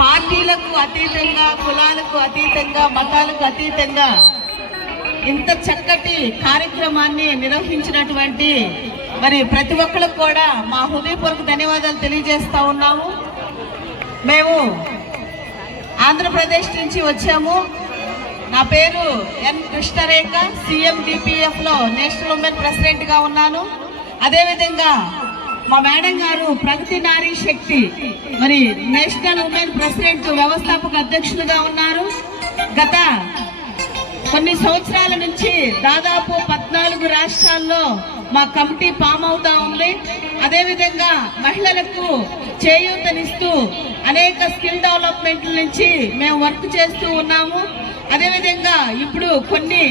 పార్టీలకు అతీతంగా, కులాలకు అతీతంగా, మతాలకు అతీతంగా ఇంత చక్కటి కార్యక్రమాన్ని నిర్వహించినటువంటి మరి ప్రతి ఒక్కరికి కూడా మా హృదయపూర్వక ధన్యవాదాలు తెలియజేస్తా ఉన్నాము. మేము ఆంధ్రప్రదేశ్ నుంచి వచ్చాము. నా పేరు ఎన్ కృష్ణరేఖ, CMDPFలో నేషనల్ ఉమెన్ ప్రెసిడెంట్గా ఉన్నాను. అదేవిధంగా మా మేడం గారు ప్రగతి నారీ శక్తి మరి నేషనల్ ఉమెన్ ప్రెసిడెంట్ వ్యవస్థాపక అధ్యక్షులుగా ఉన్నారు. గత కొన్ని సంవత్సరాల నుంచి దాదాపు 14 రాష్ట్రాల్లో మా కమిటీ ఫామ్ అవుతా ఉంది. అదేవిధంగా మహిళలకు చేయూతనిస్తూ అనేక స్కిల్ డెవలప్మెంట్ల నుంచి మేము వర్క్ చేస్తూ ఉన్నాము. అదేవిధంగా ఇప్పుడు కొన్ని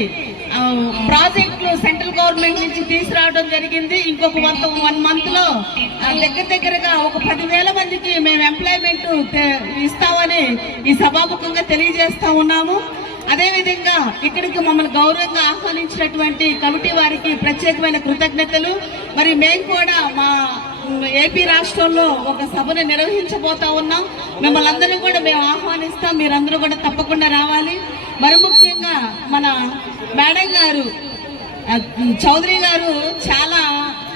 ప్రాజెక్టులు సెంట్రల్ గవర్నమెంట్ నుంచి తీసుకురావడం జరిగింది. ఇంకొక 1 మంత్లో దగ్గరగా ఒక 10,000 మందికి మేము ఎంప్లాయ్మెంట్ ఇస్తామని ఈ సభాముఖంగా తెలియజేస్తా ఉన్నాము. అదేవిధంగా ఇక్కడికి మమ్మల్ని గౌరవంగా ఆహ్వానించినటువంటి కమిటీ వారికి ప్రత్యేకమైన కృతజ్ఞతలు. మరి మేము కూడా మా ఏపీ రాష్ట్రంలో ఒక సభను నిర్వహించబోతా ఉన్నాం. మిమ్మల్ని అందరూ కూడా మేము ఆహ్వానిస్తాం. మీరందరూ కూడా తప్పకుండా రావాలి. మరి ముఖ్యంగా మన మేడం గారు చౌదరి గారు చాలా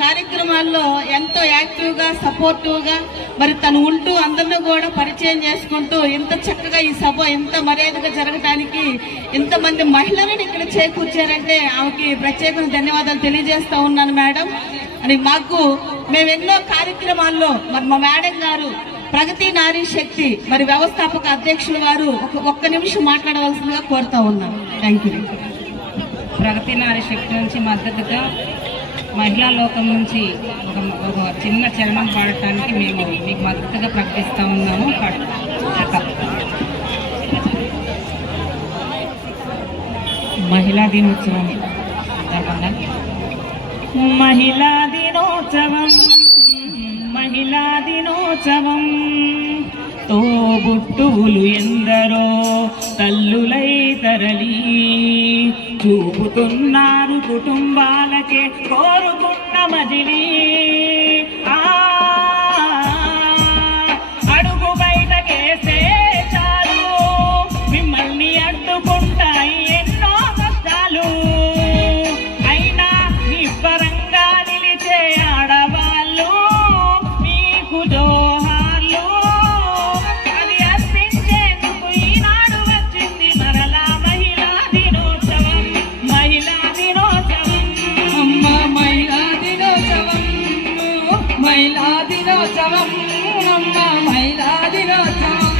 కార్యక్రమాల్లో ఎంతో యాక్టివ్గా, సపోర్టివ్గా మరి తను ఉంటూ అందరినీ కూడా పరిచయం చేసుకుంటూ ఇంత చక్కగా ఈ సభ ఎంత మర్యాదగా జరగడానికి ఇంతమంది మహిళలను ఇక్కడ చేకూర్చారంటే ఆమెకి ప్రత్యేకంగా ధన్యవాదాలు తెలియజేస్తా ఉన్నాను మేడం. అని మేము ఎన్నో కార్యక్రమాల్లో మరి మా మేడం గారు ప్రగతి నారీ శక్తి మరి వ్యవస్థాపక అధ్యక్షులు వారు ఒక్క నిమిషం మాట్లాడవలసిందిగా కోరుతా ఉన్నాను. Thank you. ప్రగతి నారీ శక్తి నుంచి మద్దతుగా మహిళా లోకం నుంచి ఒక చిన్న చరణం పాడటానికి మేము మీకు మద్దతుగా ప్రకటిస్తూ ఉన్నాము. మహిళా దినోత్సవం మహిళా దినోత్సవం మహిళా దినోత్సవం తోబుట్టువులు ఎందరో తల్లులై తరలి చూపుతున్నారు కుటుంబాలకే కోరుకున్న మజిలీ. అడుగు బయటకేసే చాలు మిమ్మల్ని అడ్డుకుంటాయి ఎన్నో కష్టాలు. అయినా నిబ్బరంగా నిలిచే ఆడవాళ్ళు మీకు జోహార్లు. అది అర్పించేందుకు ఈనాడు వచ్చింది మరలా మహిళా దినోత్సవం. మహిళా దినోత్సవం అమ్మ మహిళా దినోత్సవం, మహిళా దినోత్సవం, అమ్మ మహిళా దినోత్సవం.